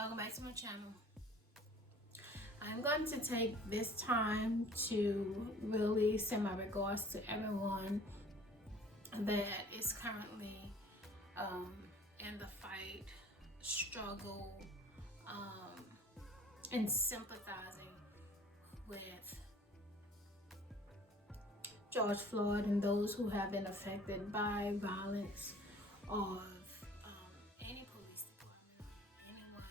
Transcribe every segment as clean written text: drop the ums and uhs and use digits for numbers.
Welcome back to my channel. I'm going to take this time to really send my regards to everyone that is currently um, in the fight, struggle, um, and sympathizing with George Floyd and those who have been affected by violence of any police department or anyone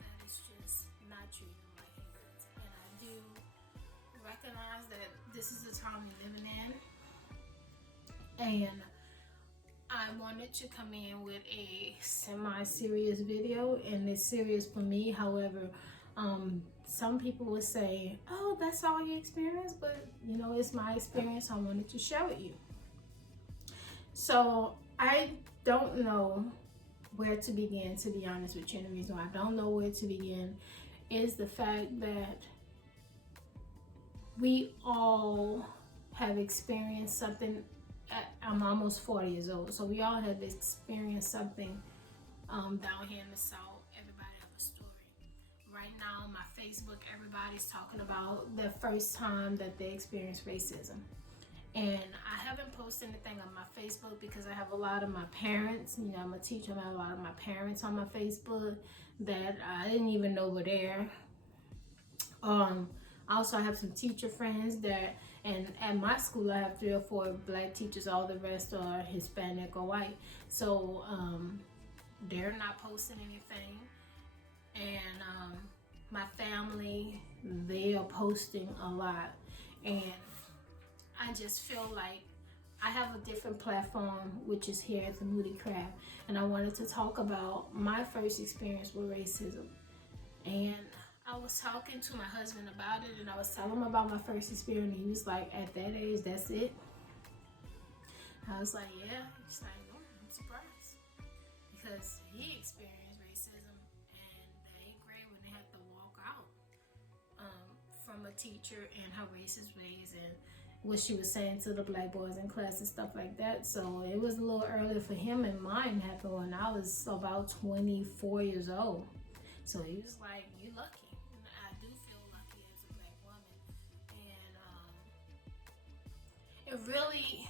that is just not treating them like humans. And I do recognize that this is the time we're living in, and I wanted to come in with a semi-serious video, and it's serious for me. However, some people would say, oh, that's all you experience, but you know, it's my experience. I wanted to share with you. So I don't know where to begin, to be honest with you. And the reason why I don't know where to begin is the fact that we all have experienced something. I'm almost 40 years old, so we all have experienced something down here in the South. Everybody have a story. Right now on my Facebook, everybody's talking about the first time that they experienced racism. And I haven't posted anything on my Facebook because I have a lot of my parents, you know, I'm a teacher, I have a lot of my parents on my Facebook that I didn't even know were there. Also, I have some teacher friends that, and at my school I have 3 or 4 black teachers, all the rest are Hispanic or white. So they're not posting anything. And my family, they are posting a lot. And I just feel like I have a different platform, which is here at the Moody Craft, and I wanted to talk about my first experience with racism. And I was talking to my husband about it, and I was telling him about my first experience, and he was like, at that age, that's it? I was like, yeah. He's like, no, I'm surprised. Because he experienced racism, and the 8th grade when they had to walk out from a teacher and her racist ways, and what she was saying to the black boys in class and stuff like that. So it was a little early for him, and mine happened when I was about 24 years old. So he was like, you lucky. And I do feel lucky as a black woman. And it really,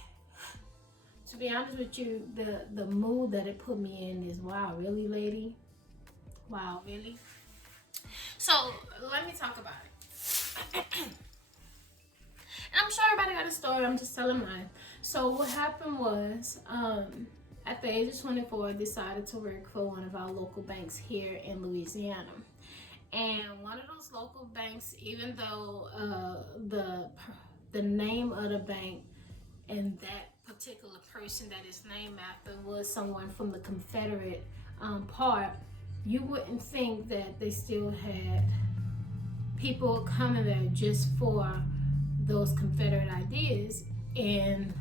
to be honest with you, the mood that it put me in is, wow, really, lady? Wow, really? So let me talk about it. And I'm sure everybody got a story, I'm just telling mine. So what happened was, at the age of 24, I decided to work for one of our local banks here in Louisiana. And one of those local banks, even though the name of the bank and that particular person that is named after was someone from the Confederate part, you wouldn't think that they still had people coming there just for those Confederate ideas in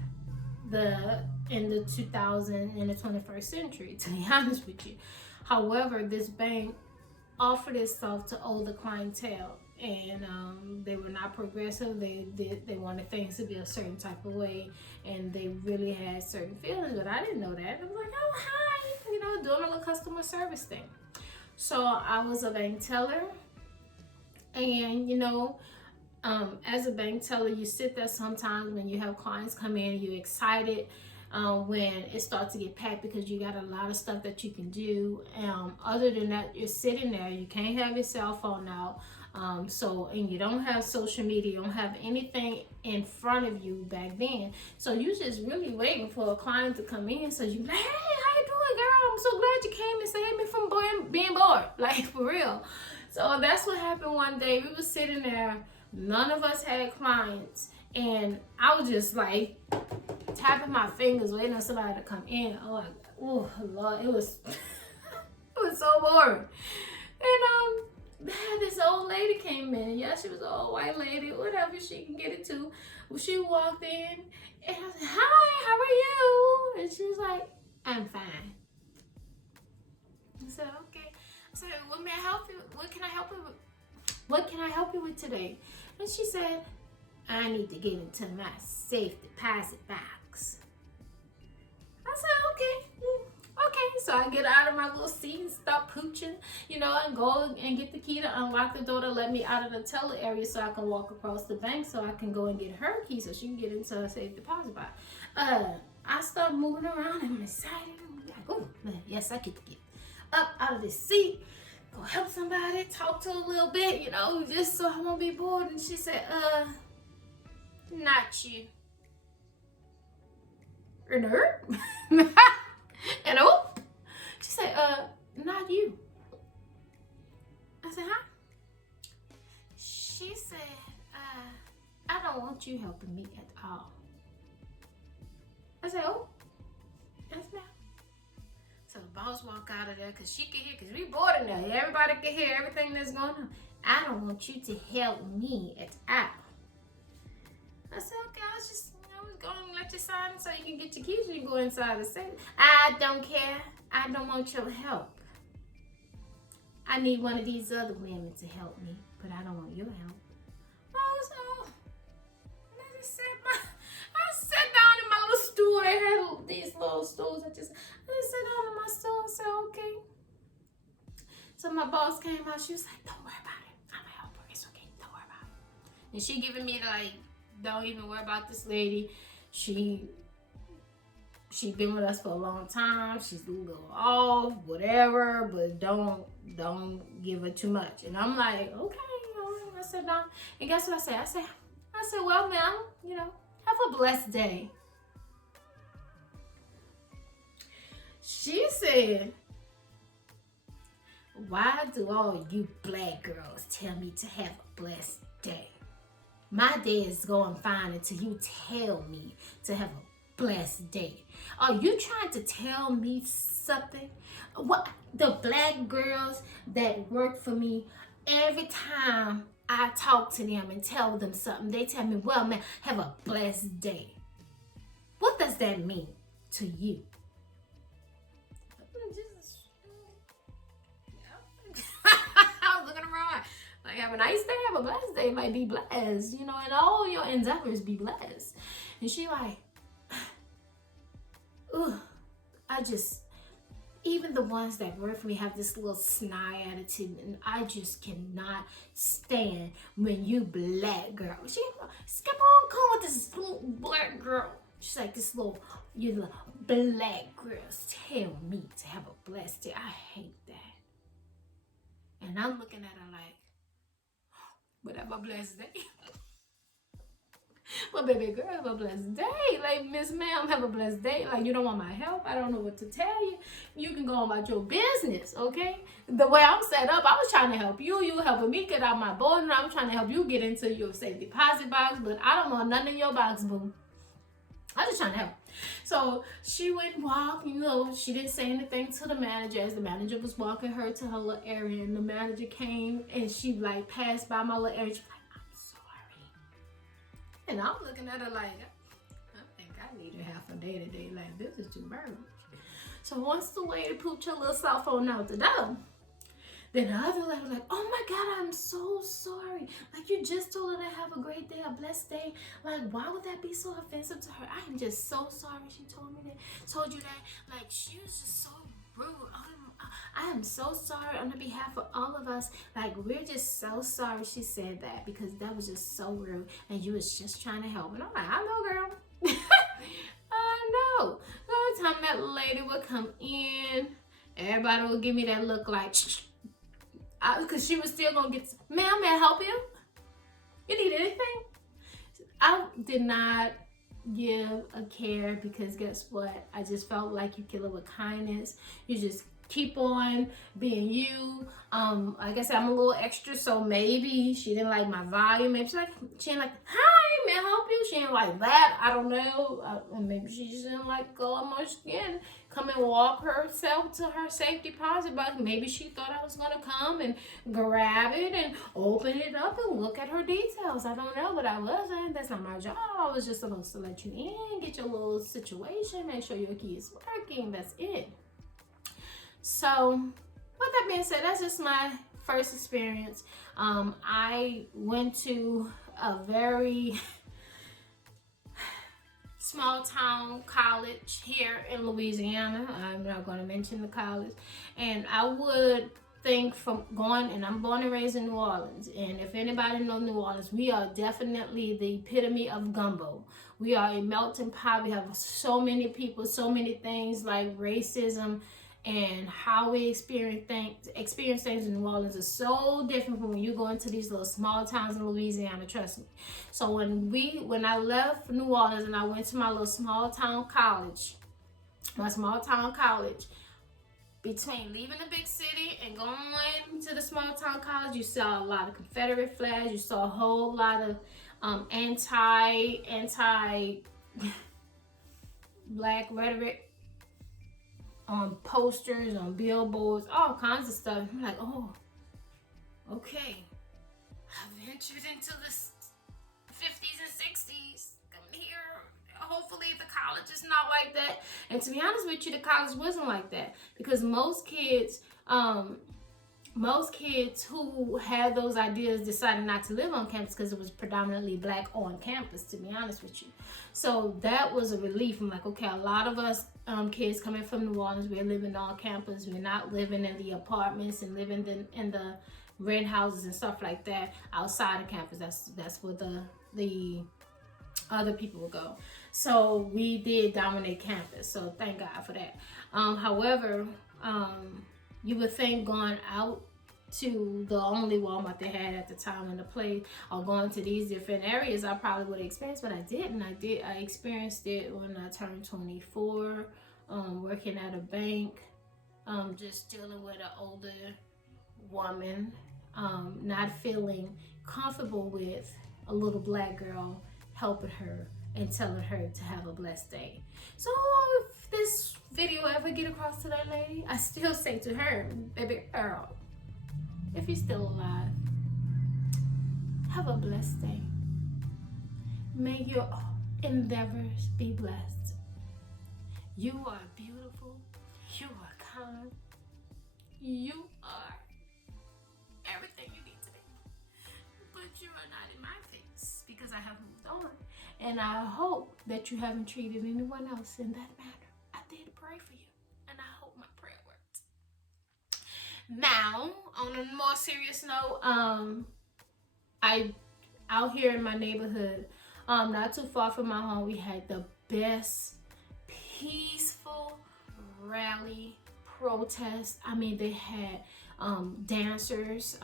the 2000 in the 21st century, to be honest with you. However, this bank offered itself to older clientele, and they were not progressive. They wanted things to be a certain type of way, and they really had certain feelings, but I didn't know that. I was like, oh, hi, you know, doing a little customer service thing. So I was a bank teller, and you know, as a bank teller, you sit there sometimes when you have clients come in, you're excited when it starts to get packed because you got a lot of stuff that you can do. Other than that, you're sitting there, you can't have your cell phone out. And you don't have social media, you don't have anything in front of you back then. So you just really waiting for a client to come in. So you like, hey, how you doing, girl? I'm so glad you came and saved me from being bored. Like, for real. So that's what happened one day. We were sitting there. None of us had clients, and I was just like tapping my fingers, waiting on somebody to come in. Oh Lord, it was it was so boring. And this old lady came in. Yeah, she was an old white lady, whatever she can get it to. Well, she walked in, and I was like, "Hi, how are you?" And she was like, "I'm fine." I said, "Okay." I said, "What may I help you? What can I help you with? What can I help you with today?" And she said, "I need to get into my safe deposit box." I said, okay, okay. So I get out of my little seat and start pooching, you know, and go and get the key to unlock the door to let me out of the teller area so I can walk across the bank so I can go and get her key so she can get into her safe deposit box. I start moving around and I'm excited. I'm like, oh, yes, I get to get up out of this seat, go help somebody, talk to her a little bit, you know, just so I won't be bored. And she said, not you. Nerd? And oh, she said, not you. I said, huh? She said, I don't want you helping me at all. I said, oh, yes, ma'am. So the boss walked out of there because she could hear, because we bored in there. Everybody could hear everything that's going on. I don't want you to help me at all. I said, okay, I was just, going to let you sign so you can get your keys and you go inside the safe. I don't care. I don't want your help. I need one of these other women to help me, but I don't want your help. I sat down in my little stool. They had these little stools. I just sat down in my stool and said, okay. So my boss came out. She was like, don't worry about it. I'm a helper. It's okay. Don't worry about it. And she giving me like, don't even worry about this lady. She been with us for a long time. She's a little off, whatever, but don't give her too much. And I'm like, okay, I said no. And guess what I said? I said, well, ma'am, you know, have a blessed day. She said, why do all you black girls tell me to have a blessed day? My day is going fine until you tell me to have a blessed day. Are you trying to tell me something? What the black girls that work for me, every time I talk to them and tell them something, they tell me, well, man, have a blessed day. What does that mean to you? I was looking around. Like, have a nice day, have a blessed day, like, be blessed, you know, and all your endeavors be blessed. And she like, ugh, even the ones that work for me have this little snide attitude, and I just cannot stand when you black girl. She kept on calling this black girl. She's like, you little black girls tell me to have a blessed day. I hate that. And I'm looking at her like, but have a blessed day. Well, baby girl, have a blessed day. Like, Miss Ma'am, have a blessed day. Like, you don't want my help. I don't know what to tell you. You can go about your business, okay? The way I'm set up, I was trying to help you. You were helping me get out my board, and I'm trying to help you get into your safe deposit box, but I don't want none in your box, boo. I was just trying to help. So she went and walked, you know, she didn't say anything to the manager as the manager was walking her to her little area, and the manager came and she like passed by my little area. She was like, I'm sorry. And I'm looking at her like, I think I need a half a day today. Like, this is too much. So once the lady pooped her little cell phone out the door, then the other lady was like, oh my God, I'm so sorry. Like, you just told her to have a great day, a blessed day. Like, why would that be so offensive to her? I am just so sorry she told me that, told you that. Like, she was just so rude. I am so sorry on the behalf of all of us. Like, we're just so sorry she said that, because that was just so rude. And you was just trying to help. And I'm like, I know, girl. I know. Every time that lady would come in, everybody would give me that look like, because she was still gonna get, ma'am, may I help you? You need anything? I did not give a care, because guess what? I just felt like you kill it with kindness. You just keep on being you. Like I said, I'm a little extra, so maybe she didn't like my volume. Maybe she didn't like, hi, may I help you? She didn't like that. I don't know. Maybe she just didn't like go on my skin. Come and walk herself to her safe deposit box. Maybe she thought I was gonna come and grab it and open it up and look at her details. I don't know, but I wasn't. That's not my job. I was just supposed to let you in, get your little situation, make sure your key is working. That's it. So, with that being said, that's just my first experience. I went to a very small town college here in Louisiana. I'm not going to mention the college. And I would think from going, and I'm born and raised in New Orleans. And if anybody knows New Orleans, we are definitely the epitome of gumbo. We are a melting pot. We have so many people, so many things like racism, and how we experience things in New Orleans is so different from when you go into these little small towns in Louisiana. Trust me. So when I left New Orleans and I went to my little small town college, between leaving the big city and going to the small town college, you saw a lot of Confederate flags. You saw a whole lot of anti black rhetoric on posters, on billboards, all kinds of stuff. I'm like, oh, okay. I've ventured into the 50s and 60s. Come here. Hopefully the college is not like that. And to be honest with you, the college wasn't like that, because most kids who had those ideas decided not to live on campus because it was predominantly black on campus, to be honest with you. So that was a relief. I'm like, okay, a lot of us kids coming from New Orleans, we're living on campus. We're not living in the apartments and living in the rent houses and stuff like that outside of campus. That's where the other people would go. So we did dominate campus. So thank God for that. However, you would think going out to the only Walmart they had at the time in the place, or going to these different areas, I probably would have experienced, but I didn't. I experienced it when I turned 24, working at a bank, just dealing with an older woman, not feeling comfortable with a little black girl, helping her and telling her to have a blessed day. So if this video ever get across to that lady, I still say to her, baby girl, if you're still alive, have a blessed day. May your endeavors be blessed. You are beautiful. You are kind. You are everything you need to be. But you are not in my face, because I have moved on. And I hope that you haven't treated anyone else in that manner. I did pray for you, and I hope my prayer worked. Now, on a more serious note, out here in my neighborhood, not too far from my home, we had the best peaceful rally protest. I mean, they had dancers,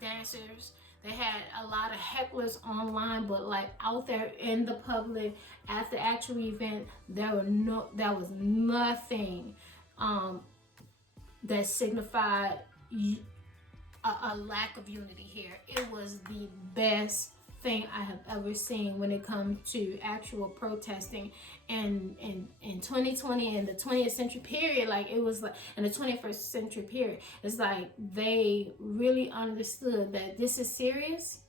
dancers. They had a lot of hecklers online, but like out there in the public at the actual event, there was nothing that signified a lack of unity here. It was the best thing I have ever seen when it comes to actual protesting in 2020 and the 20th century period. Like, it was like in the 21st century period, it's like they really understood that this is serious.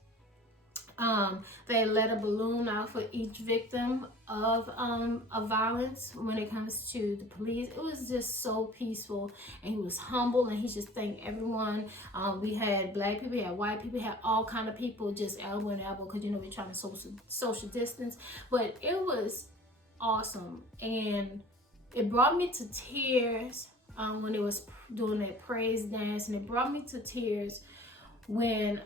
They let a balloon out for each victim of violence when it comes to the police. It was just so peaceful, and he was humble, and he just thanked everyone. We had black people, we had white people, we had all kind of people just elbow and elbow, because we're trying to social distance. But it was awesome, and it brought me to tears when it was doing that praise dance, and it brought me to tears when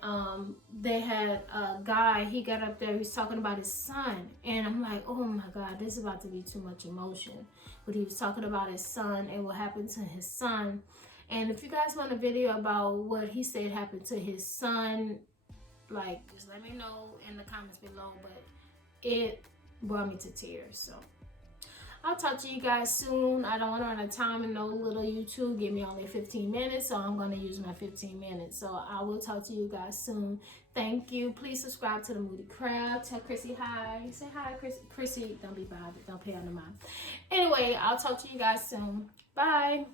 they had a guy, he got up there, he was talking about his son, and I'm like, oh my God, this is about to be too much emotion. But he was talking about his son and what happened to his son. And if you guys want a video about what he said happened to his son, like, just let me know in the comments below. But it brought me to tears. So I'll talk to you guys soon. I don't want to run out of time, and no little YouTube give me only 15 minutes, so I'm going to use my 15 minutes. So I will talk to you guys soon. Thank you. Please subscribe to the Moody Crab. Tell Chrissy hi. Say hi, Chrissy. Don't be bothered. Don't pay on the mind. Anyway, I'll talk to you guys soon. Bye.